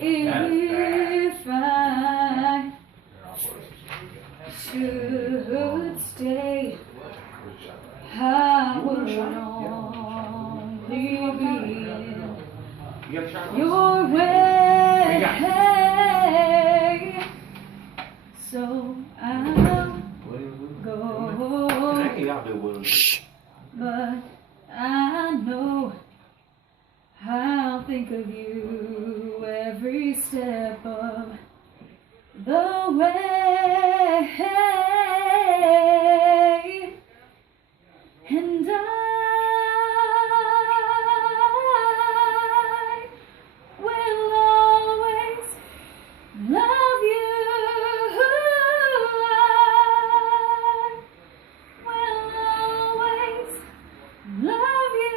If I should stay, I would only be in your way. So I'll go, but I know I'll think of you every step of the way, and I will always love you. I will always love you.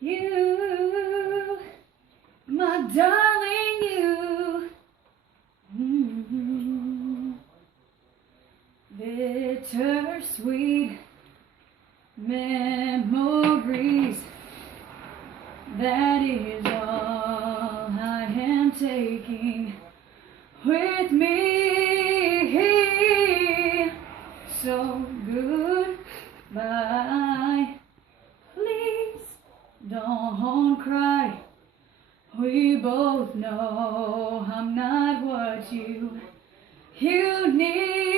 You, my darling, you. Bittersweet memories, that is all I am taking with me. So goodbye, please don't cry. We both know I'm not what you need.